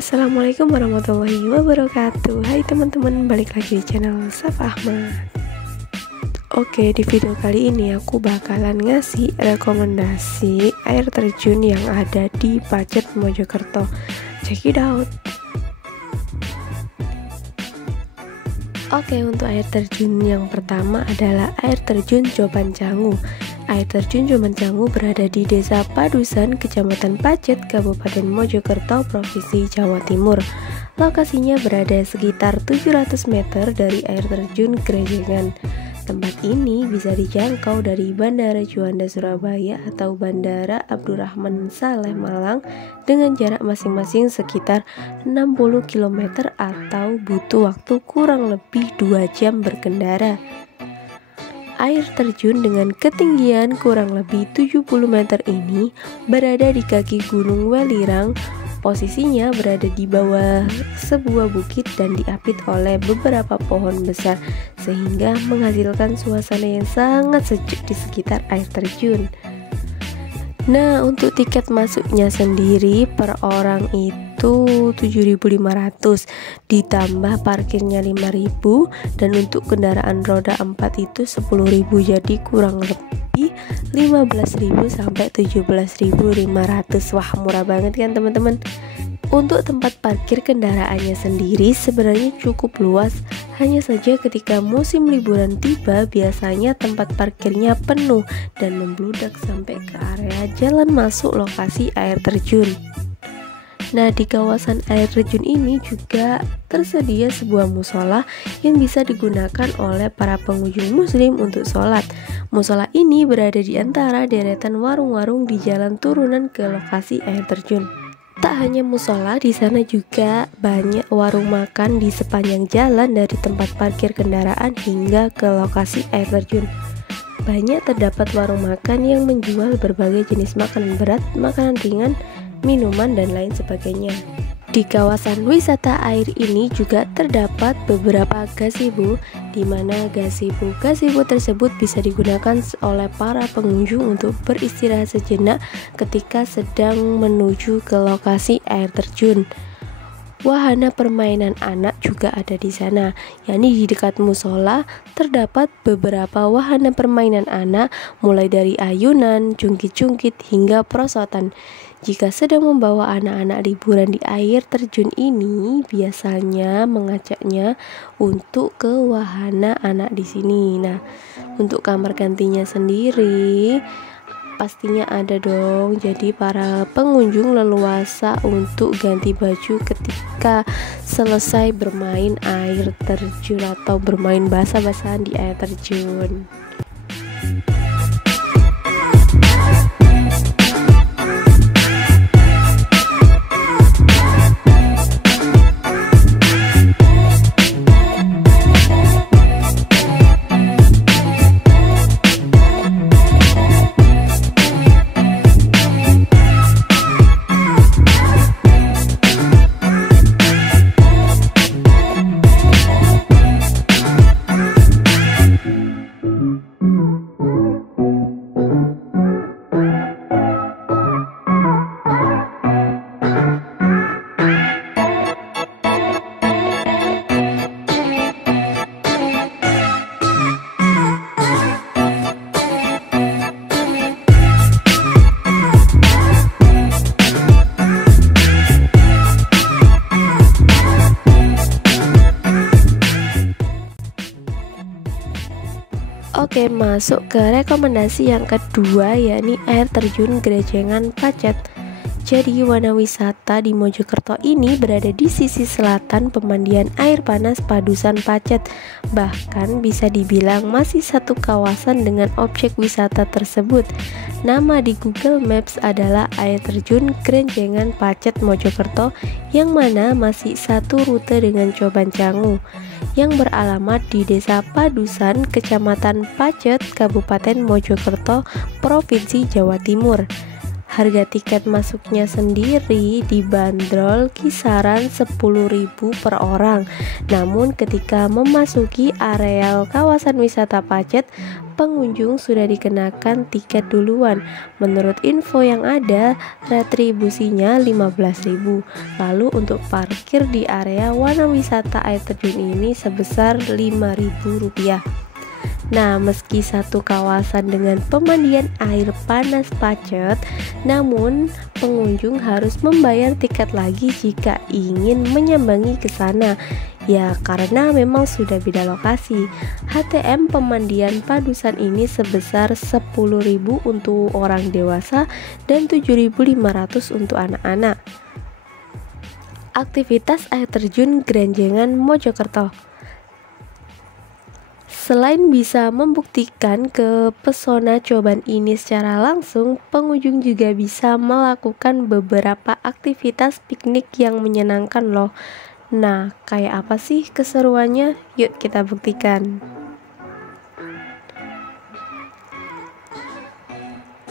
Assalamualaikum warahmatullahi wabarakatuh. Hai teman-teman, balik lagi di channel Saf Ahmad. Oke, di video kali ini aku bakalan ngasih rekomendasi air terjun yang ada di Pacet, Mojokerto. Check it out. Oke, untuk air terjun yang pertama adalah air terjun Coban Cangu. Air terjun Coban Cangu berada di Desa Padusan, Kecamatan Pacet, Kabupaten Mojokerto, Provinsi Jawa Timur. Lokasinya berada sekitar 700 meter dari air terjun Grejengan. Tempat ini bisa dijangkau dari Bandara Juanda Surabaya atau Bandara Abdurrahman Saleh Malang dengan jarak masing-masing sekitar 60 km atau butuh waktu kurang lebih 2 jam berkendara. Air terjun dengan ketinggian kurang lebih 70 meter ini berada di kaki Gunung Welirang. Posisinya berada di bawah sebuah bukit dan diapit oleh beberapa pohon besar sehingga menghasilkan suasana yang sangat sejuk di sekitar air terjun. Nah, untuk tiket masuknya sendiri per orang itu 7.500 ditambah parkirnya 5.000 dan untuk kendaraan roda 4 itu 10.000, jadi kurang lebih 15.000 sampai 17.500. Wah, murah banget kan teman-teman. Untuk tempat parkir kendaraannya sendiri sebenarnya cukup luas, hanya saja ketika musim liburan tiba biasanya tempat parkirnya penuh dan membludak sampai ke area jalan masuk lokasi air terjun. Nah, di kawasan air terjun ini juga tersedia sebuah musola yang bisa digunakan oleh para pengunjung muslim untuk sholat. Musola ini berada di antara deretan warung-warung di jalan turunan ke lokasi air terjun. Tak hanya musola, di sana juga banyak warung makan di sepanjang jalan dari tempat parkir kendaraan hingga ke lokasi air terjun. Banyak terdapat warung makan yang menjual berbagai jenis makanan berat, makanan ringan, minuman, dan lain sebagainya. Di kawasan wisata air ini juga terdapat beberapa gazebo, di mana gazebo tersebut bisa digunakan oleh para pengunjung untuk beristirahat sejenak ketika sedang menuju ke lokasi air terjun. Wahana permainan anak juga ada di sana, yakni di dekat musola terdapat beberapa wahana permainan anak mulai dari ayunan, jungkit-jungkit hingga perosotan. Jika sedang membawa anak-anak liburan di air terjun ini, biasanya mengajaknya untuk ke wahana anak di sini. Nah, untuk kamar gantinya sendiri pastinya ada dong. Jadi para pengunjung leluasa untuk ganti baju ketika selesai bermain air terjun atau bermain basah-basahan di air terjun. Oke, masuk ke rekomendasi yang kedua, yakni air terjun Grejengan Pacet. Jadi wahana wisata di Mojokerto ini berada di sisi selatan pemandian air panas Padusan Pacet. Bahkan bisa dibilang masih satu kawasan dengan objek wisata tersebut. Nama di Google Maps adalah air terjun Grejengan Pacet Mojokerto, yang mana masih satu rute dengan Coban Cangu yang beralamat di Desa Padusan, Kecamatan Pacet, Kabupaten Mojokerto, Provinsi Jawa Timur. Harga tiket masuknya sendiri dibanderol kisaran 10.000 per orang. Namun ketika memasuki areal kawasan wisata Pacet, pengunjung sudah dikenakan tiket duluan. Menurut info yang ada, retribusinya 15.000. Lalu untuk parkir di area Wana Wisata Air Terjun ini sebesar Rp5.000. Nah, meski satu kawasan dengan pemandian air panas Pacet, namun pengunjung harus membayar tiket lagi jika ingin menyambangi ke sana. Ya, karena memang sudah beda lokasi. HTM pemandian Padusan ini sebesar 10.000 untuk orang dewasa dan 7.500 untuk anak-anak. Aktivitas air terjun Grenjengan Mojokerto. Selain bisa membuktikan kepesona cobaan ini secara langsung, pengunjung juga bisa melakukan beberapa aktivitas piknik yang menyenangkan loh. Nah, kayak apa sih keseruannya? Yuk kita buktikan.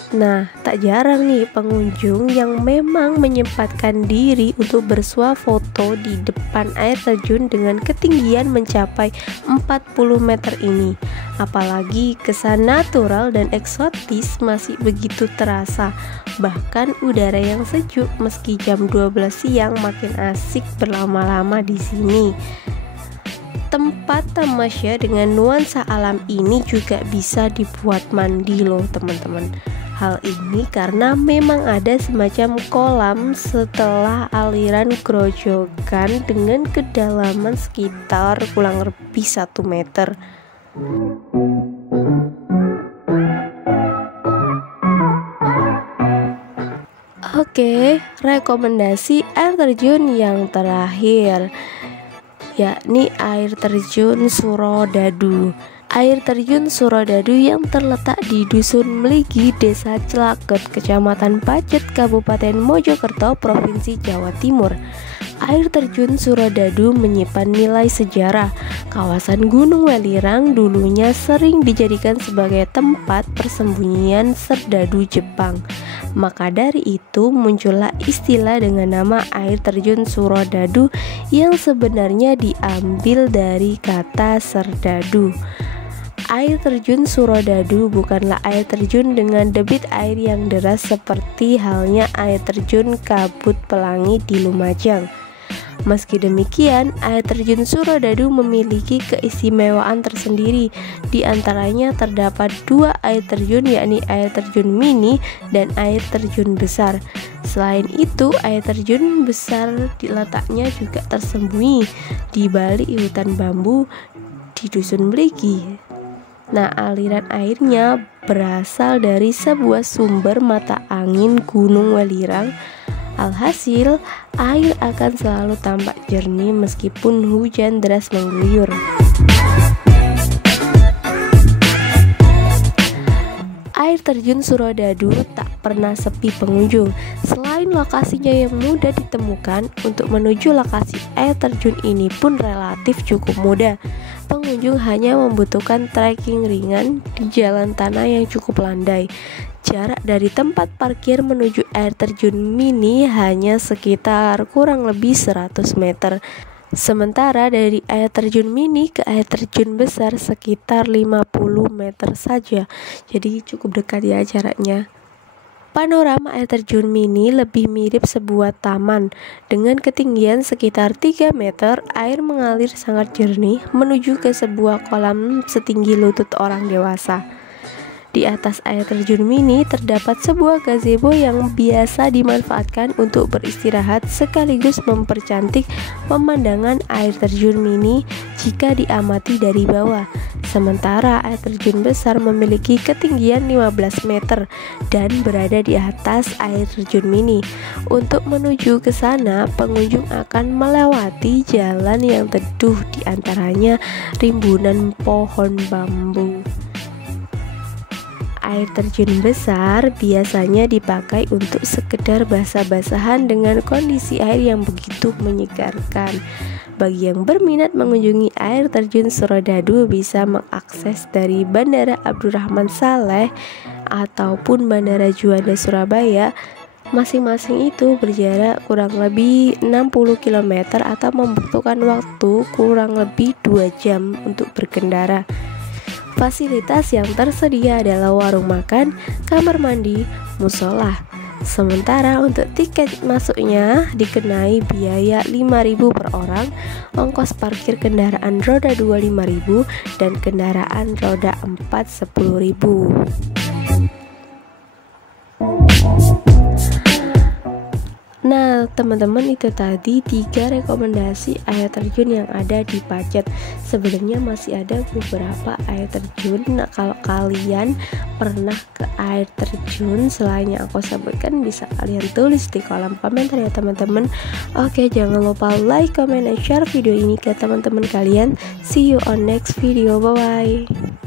Nah, tak jarang nih pengunjung yang memang menyempatkan diri untuk bersuah foto di depan air terjun dengan ketinggian mencapai 40 meter ini. Apalagi kesan natural dan eksotis masih begitu terasa. Bahkan udara yang sejuk meski jam 12 siang makin asik berlama-lama di sini. Tempat tamasya dengan nuansa alam ini juga bisa dibuat mandi loh teman-teman. Hal ini karena memang ada semacam kolam setelah aliran grojogan dengan kedalaman sekitar kurang lebih 1 meter. Oke, rekomendasi air terjun yang terakhir yakni air terjun Surodadu. Air terjun Surodadu yang terletak di Dusun Mligi, Desa Celaket, Kecamatan Pacet, Kabupaten Mojokerto, Provinsi Jawa Timur. Air terjun Surodadu menyimpan nilai sejarah. Kawasan Gunung Welirang dulunya sering dijadikan sebagai tempat persembunyian serdadu Jepang. Maka dari itu muncullah istilah dengan nama air terjun Surodadu yang sebenarnya diambil dari kata serdadu. Air terjun Surodadu bukanlah air terjun dengan debit air yang deras seperti halnya air terjun Kabut Pelangi di Lumajang. Meski demikian, air terjun Surodadu memiliki keistimewaan tersendiri. Di antaranya terdapat 2 air terjun, yakni air terjun mini dan air terjun besar. Selain itu, air terjun besar letaknya juga tersembunyi di balik hutan bambu di Dusun Mligi. Nah, aliran airnya berasal dari sebuah sumber mata angin Gunung Welirang. Alhasil, air akan selalu tampak jernih meskipun hujan deras mengguyur. Air terjun Surodadu tak pernah sepi pengunjung. Selain lokasinya yang mudah ditemukan, untuk menuju lokasi air terjun ini pun relatif cukup mudah. Pengunjung hanya membutuhkan trekking ringan di jalan tanah yang cukup landai. Jarak dari tempat parkir menuju air terjun mini hanya sekitar kurang lebih 100 meter. Sementara dari air terjun mini ke air terjun besar sekitar 50 meter saja. Jadi cukup dekat ya jaraknya. Panorama air terjun mini lebih mirip sebuah taman. Dengan ketinggian sekitar 3 meter, air mengalir sangat jernih menuju ke sebuah kolam setinggi lutut orang dewasa. Di atas air terjun mini terdapat sebuah gazebo yang biasa dimanfaatkan untuk beristirahat sekaligus mempercantik pemandangan air terjun mini jika diamati dari bawah. Sementara air terjun besar memiliki ketinggian 15 meter dan berada di atas air terjun mini. Untuk menuju ke sana, pengunjung akan melewati jalan yang teduh, di antaranya rimbunan pohon bambu. Air terjun besar biasanya dipakai untuk sekedar basah-basahan dengan kondisi air yang begitu menyegarkan. Bagi yang berminat mengunjungi air terjun Surodadu bisa mengakses dari Bandara Abdurrahman Saleh ataupun Bandara Juanda Surabaya. Masing-masing itu berjarak kurang lebih 60 km atau membutuhkan waktu kurang lebih 2 jam untuk berkendara. Fasilitas yang tersedia adalah warung makan, kamar mandi, musola. Sementara untuk tiket masuknya dikenai biaya 5.000 per orang, ongkos parkir kendaraan roda 2 5.000 dan kendaraan roda 4 10.000. Nah teman-teman, itu tadi 3 rekomendasi air terjun yang ada di Pacet. Sebenarnya masih ada beberapa air terjun. Nah kalau kalian pernah ke air terjun selain yang aku sebutkan, bisa kalian tulis di kolom komentar ya teman-teman. Oke, jangan lupa like, comment, dan share video ini ke teman-teman kalian. See you on next video, bye bye.